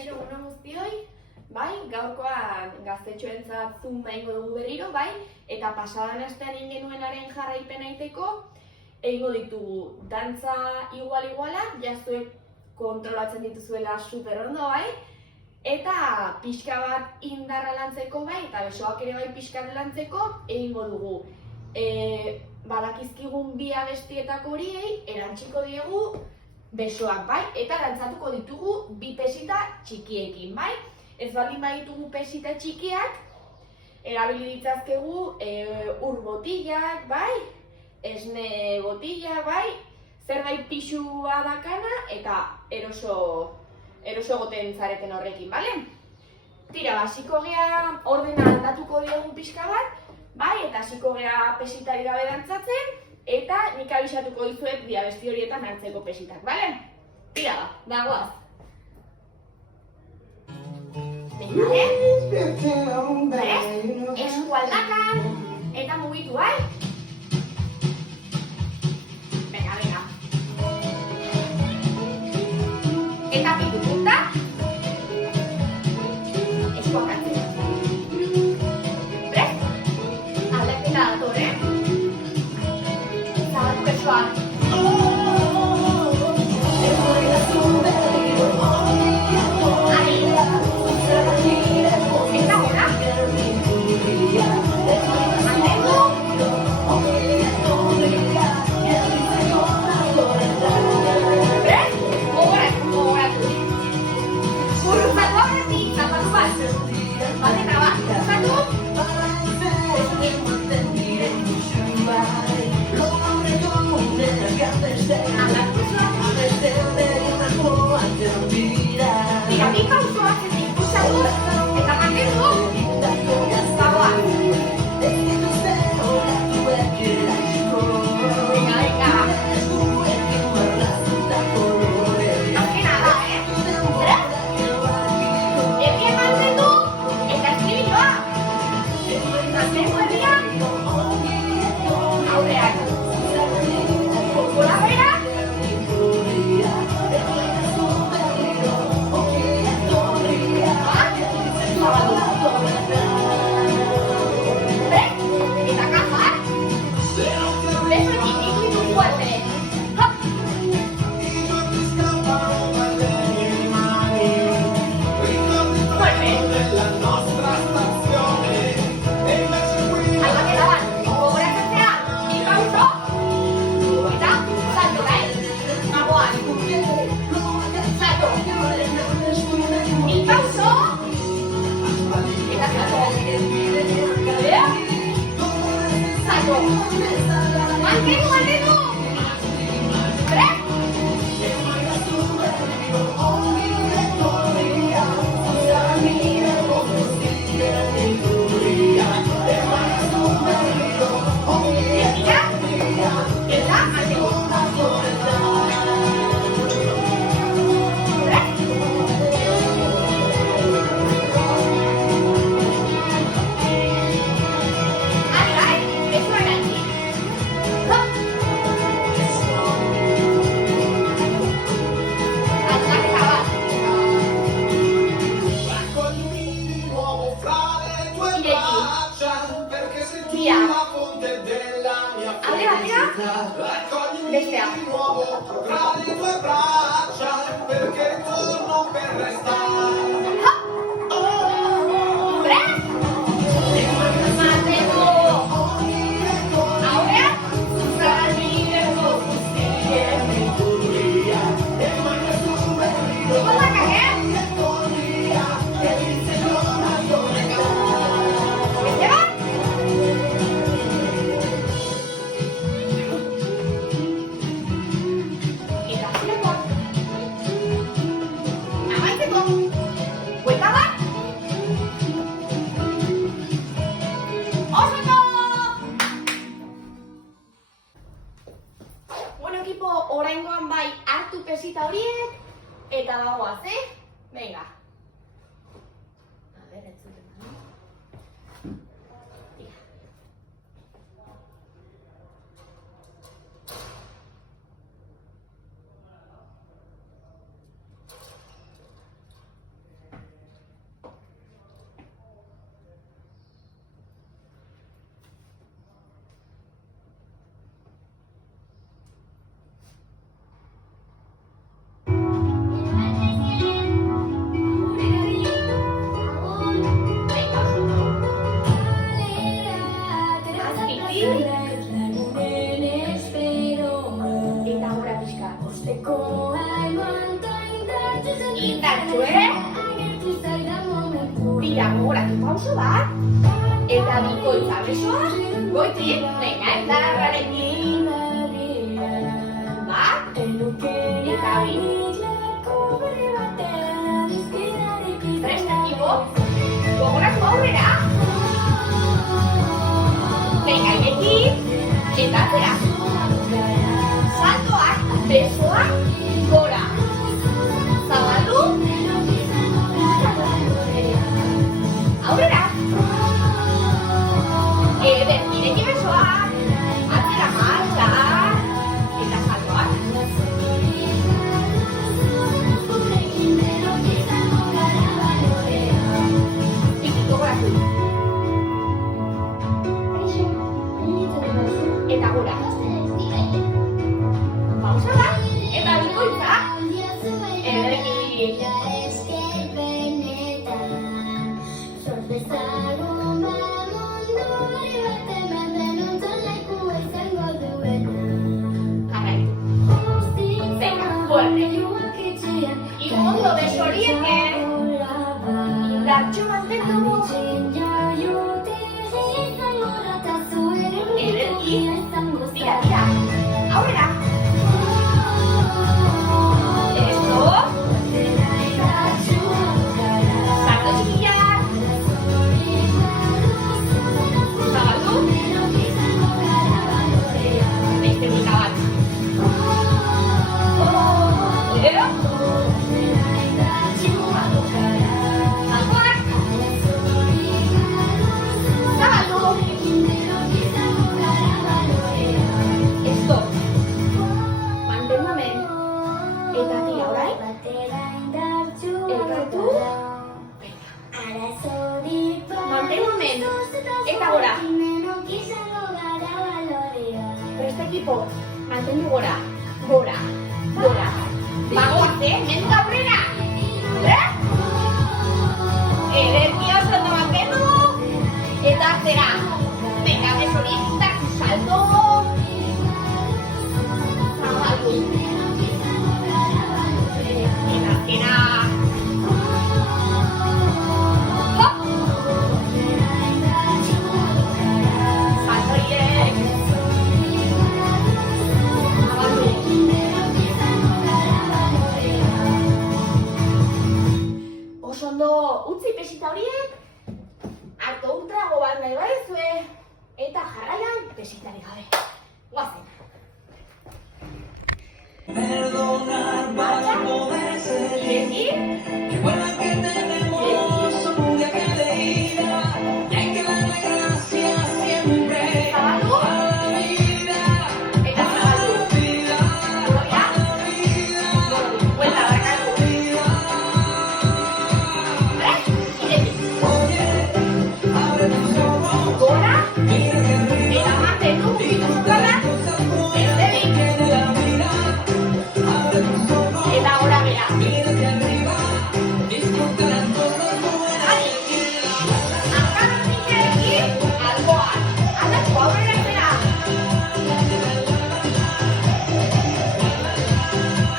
Kaixo egun guztioi, bai, gaurkoan gaztetxoentzat zumba egingo dugu berriro, bai, eta pasadan astean egin genuenaren jarraipena egiteko, egingo ditugu dantza igual-igualak, jazuek kontrolatzen dituzuela super ondo, bai, eta pixka bat indarra lantzeko, bai, eta besoak ere bai pixka lantzeko, egingo dugu. Badakizkigun bi abestietako horiei, erantziko diegu besoak, bai, eta dantzatuko ditugu bi pesita txikiekin, bai? Ez baldin baditugu pesita txikiak, erabili ditzazkegu ur botillak, bai? Esne botilla, bai? Zerbait pixua dakana eta eroso goten zareten horrekin, bale? Tira, hasiko gea ordena aldatuko diogu pixka bat, bai? Eta hasiko gea pesitari gabe dantzatzen, eta nik abisatuko dizuet bi abesti horietan hartzeko pesitak, bale? Tira, dagoaz. Venga, esku aldakan, eta mugitu, bai? Venga. Eta pitu punta. Eskuak hartzen. Prest? Aldaketa datore. Zabatu besoak. Oraingoan bai hartu pesita horiek, eta dagoaz, Venga. A ver, entzuten da. Tira. Berantzue, tira gogoratu pauso bat, eta bikoitza besoa, goitik, venga, endarrarekin. Bat, eta bi. Presta ekipo, gogoratu aurrera. Venga, ireki, eta atzera. Saltoak, besoa, gora. Zabaldu. Aurrera. Ireki besoa. Atzera marcha. Eta saltoak. Ikiko goratu. Eta gora. Pausa bat, eta bikoitza. Ederki. Jarraitu. Venga, fuerte. Imondo beso horiekin. Indartxo mantendu. Ederki. Tira, tira. Aurrera. Eso. Salto txikiak. Zabaldu. Beste buelta bat. Gero. Saltoak. Zabaldu. Stop. Mantendu hemen. Eta tira orain. Elkartu. Mantendu hemen. Eta gora. Presta ekipo. Mantendu gora. Gora. Gora. Bagoaz, mentu aurrera. Ederki oso ondo mantendu. Eta atzera. Venga, besorietak, salto. Zabaldu. Eta azkena. Hop. Salto horiek. Zabaldu. Oso ondo utzi pesita horiek. Hartu un trago bat nahi baduzue. Eta jarraian pesitarik gabe. Guazen. Perdonar para poder ser Ireki. recuerda que tenemos un día que de ida y hay que darle gracias siempre a Zabaldu. la vida, Eta a la zabaldu. vida, Gloria. a la vida, Buelta, barkatu. Ireki. oye, abre tus ojos, Gora. mira que arriba, Eta mantendu. Bizukala. cosas buenas Esterik. tiene la vida, abre tus ojos, Eta gora bera. mira que arriba, disfruta las cosas buenas Adi. que tiene la Hankatik erekin, alboan. Aldatu aurrera bera.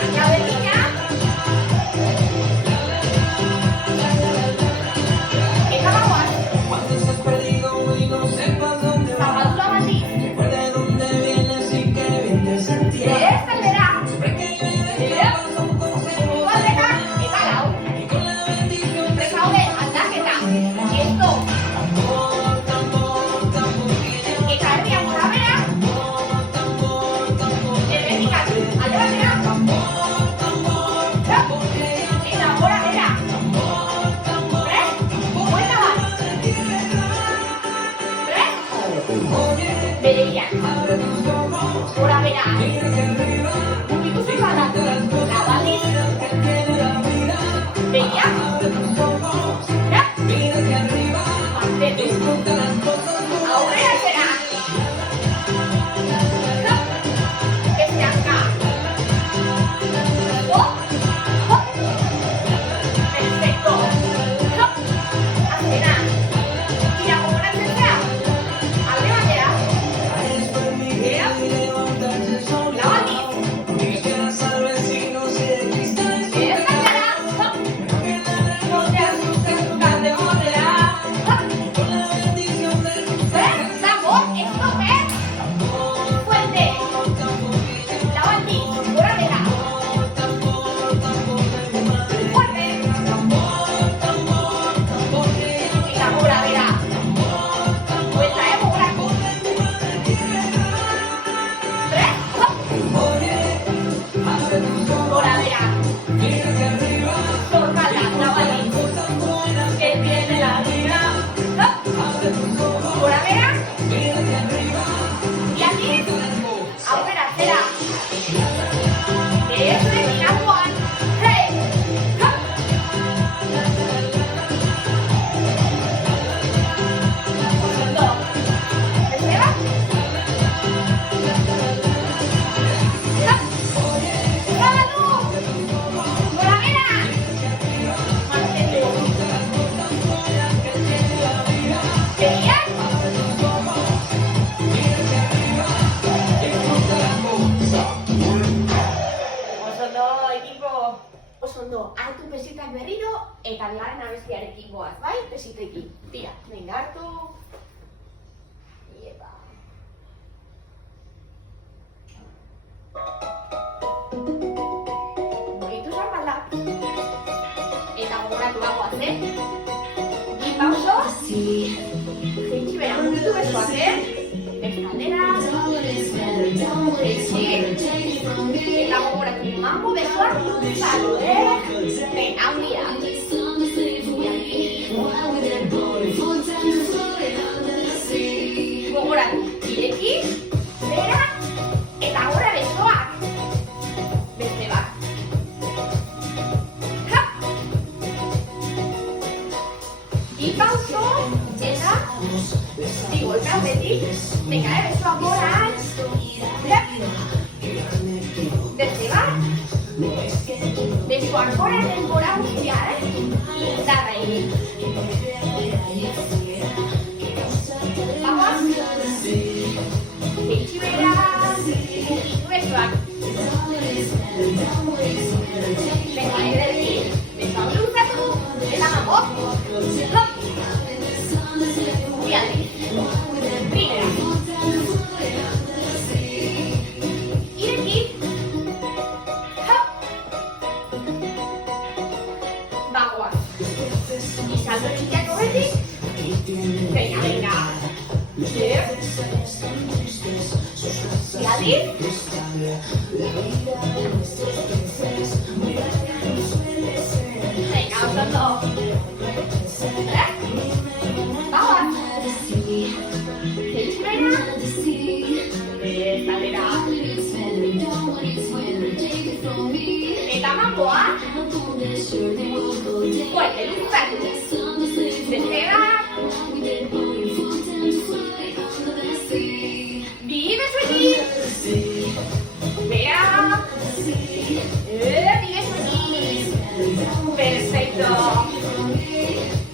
Hanka berdina. Eta bagoaz. Cuando estás perdido y no sepas dónde vas, Zabaldua bati. recuerda de dónde vienes y que bien te sentías. Ez aldera. Siempre que llueve, te un consejo Igualdera. Eta lau. y con la bendición de Presaude, aldaketa. Esto. tambor, tambor, tambor, Eta herrian gora bera. tambor, tambor, Erretikak. Alde batera. tambor, tambor, tambor, Eta gora bera. Prest? Buelta bat. Prest? Bereiak. abre tus ojos, Gora bera. mira que arriba, Mugitu zezala. Labaliz. que tiene la vida. Begiak. Abre tus ojos, Prest? mira que arriba, Mantendu. disfruta las cosas buenas. Aurrera zera. Beste hanka. Hop. Hop. Perfecto. Hop. Azkena. Tira gogoratzen zera. Alde batera. Es permitido levantarse solo. Labaliz. Dices al vecino si de cristal es Ez gaitara. Hop. eta bigarren abestiarekin goaz, bai? Pesitekin. Tira, venga, hartu. Iepa. Mugitu zarmala. Eta gogoratu bagoaz, Bi pauso. Jaitsi bera, mugitu besoak, Bezkaldera. Jaitsi. Eta gogoratu mambo besoak luzatu, Venga, handia. Gogoratu, ireki, bera, eta gora besoak. Beste bat. Hap! Bi pauso, eta bi golpean beti. Venga, besoak gora. Hap! Beste bat. Besoak gora denbora guztia, Indarra egin. Vamos. Jaitsi bera. Mugitu besoak. Venga, ederki. Besoak luzatu. Eta mambo. Hop. Bi aldiz. Primera. Ireki. Hop. Bagoaz. Izaldo txikiak horretik. Venga, venga. Zep. Bi aldiz. Venga, oso ondo. Bagoaz. Jaitsi bera. Bezaldera. Eta mamboa. Fuerte, luzatu. Beste bat. Bi besoekin. Bera. Bi besoekin. Perfecto.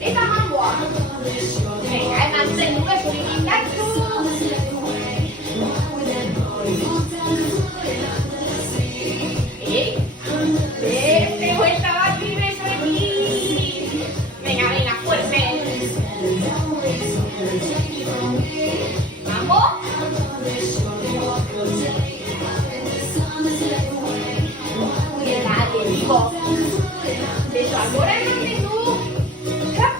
Eta mamboa. Venga, eman zen du besoekin indartsu. Beste vuelta bat bi besoekin. Venga, venga, fuerte. Mambo. Eta adieriko. Besoak gora eman ditu. Hap.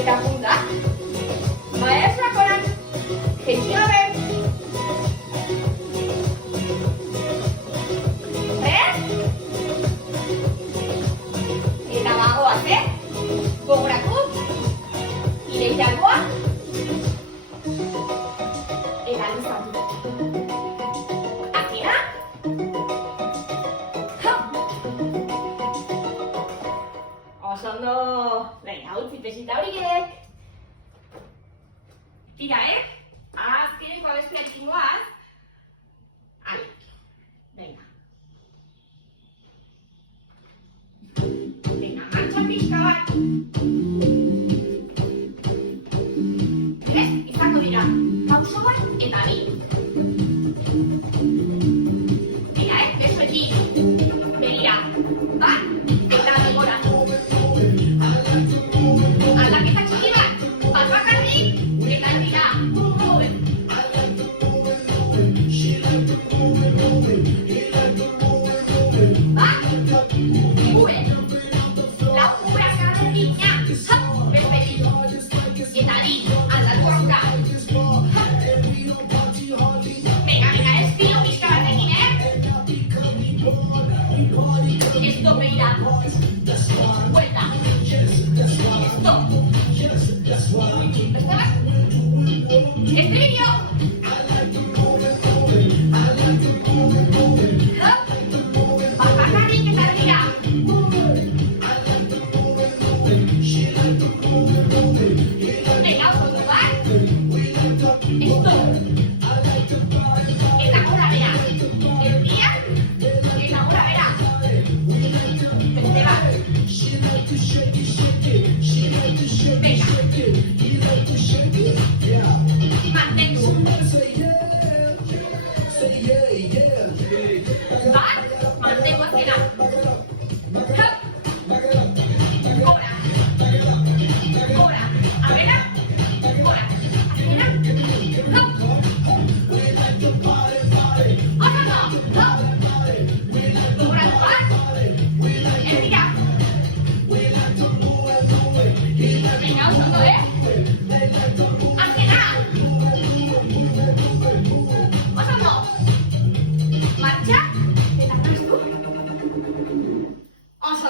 Eta punta. Besoak gora. Jaitsi gabe. Eta bagoaz, Gogoratu. Irekialgoa. Eta luzatu. Azkena. Hop. Oso ondo. Venga, utzi pesita horiek. Tira, Azkeneko abestiarekin goaz. Ale. Venga. Venga, marcha pixka bat. Izango dira, pauso bat eta bi. Venga, besoekin. Begira, bat eta bi gora. Aldaketa txiki bat, bat bakarrik, eta tira. Bat, gure. Lau gureak garrerina. Hop, beste bi. Eta bi, aldatu aurra. Venga, venga, estilo pixka batekin, Esto, begira. Vuelta. Esto. Beste bat. Estribillo. Hop. Bat bakarrik eta begira. Venga, oso bat. Esto. Eta gora bera. Erdia. Eta gora bera. Beste bat. Venga. Mantendu. Bat. Mantengu azkena. Hop.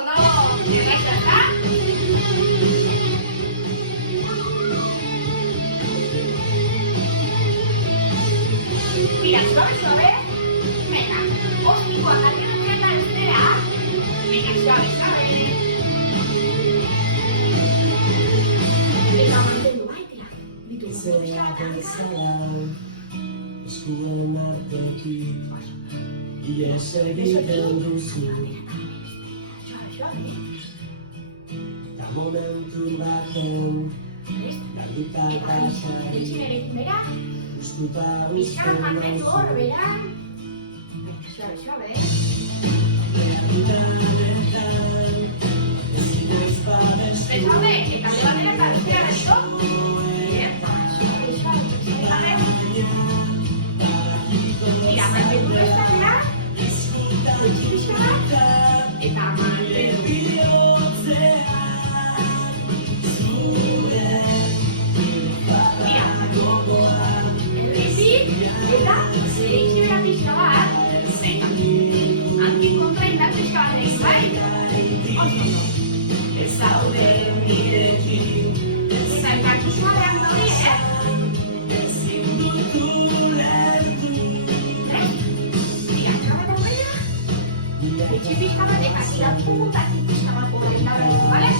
ondo, erraitza, ezta? Mira, suave. Venga, ostikoak ateratzen da eztera. Venga, suave. Eta mantendu, bai, tira. Ditugu, Zera bezala, eskuen artetik, ies egiten duzu, Suave. eta momentu baten, galduta pasari, Bera, ustuta bizkara uzten mantendu hor, nauzu, bera. Suave. beharritanetan, ezinez babestu, Pensame, eta alde batera eta bestera besto. Mira, mantendu bestera, eta mantendu. Mira, errezik, eta zeizibera pixka bat, venga, hankin kontra indar pixka bat egin, bai? Oso, ez daude nirekin, eta elkartu suabean daude, Mira, txabe dagoela, etxe pixka bat ekazila puntatik pixka bat horrein da behar, bale?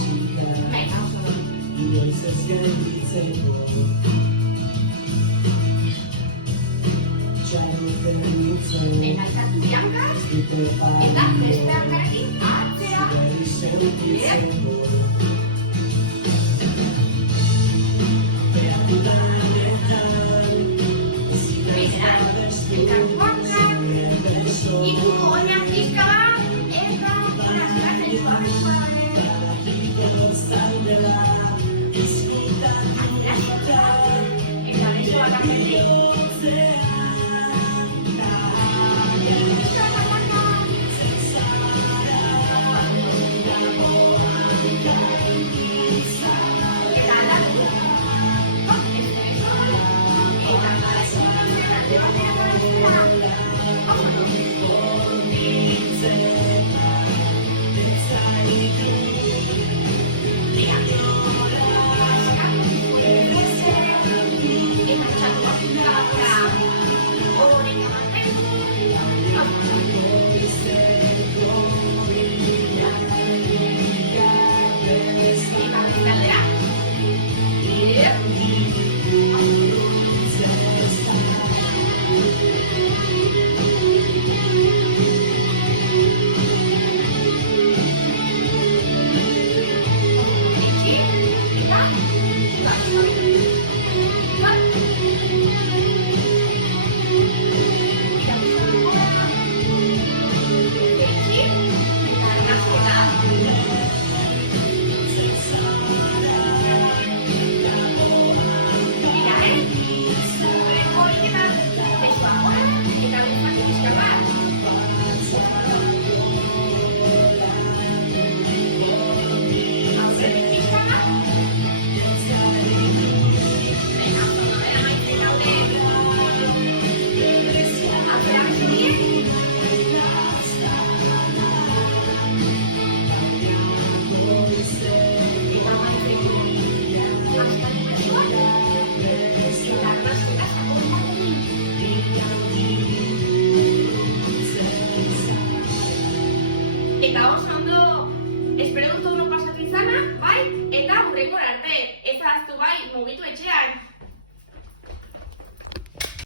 Venga, oso, inoiz ez gelditzeko, txaruten nintzen, venga, elkartu biankaz, zute eta beste balio, hankarekin atzera. berri sentitzeko, beharritanetan, ezinez Mira, babestu, elkartu bankak, ikutu oinak pixka bat, eta nazkatzen suabe. zaudela, izkutatu Eta beso bat apertik. Pixka bat bankak. Eta aldatu. Este beso, bale? Eta aldatu. Alde batera eta bestera. Mira, askatu eta txatu bat batera. Horreka mantendu. Eta beste aldera. Itxi, eta Eta oso ondo, espero dut ondo pasatu izana, bai? Eta hurrengora arte, ez ahaztu bai, mugitu etxean.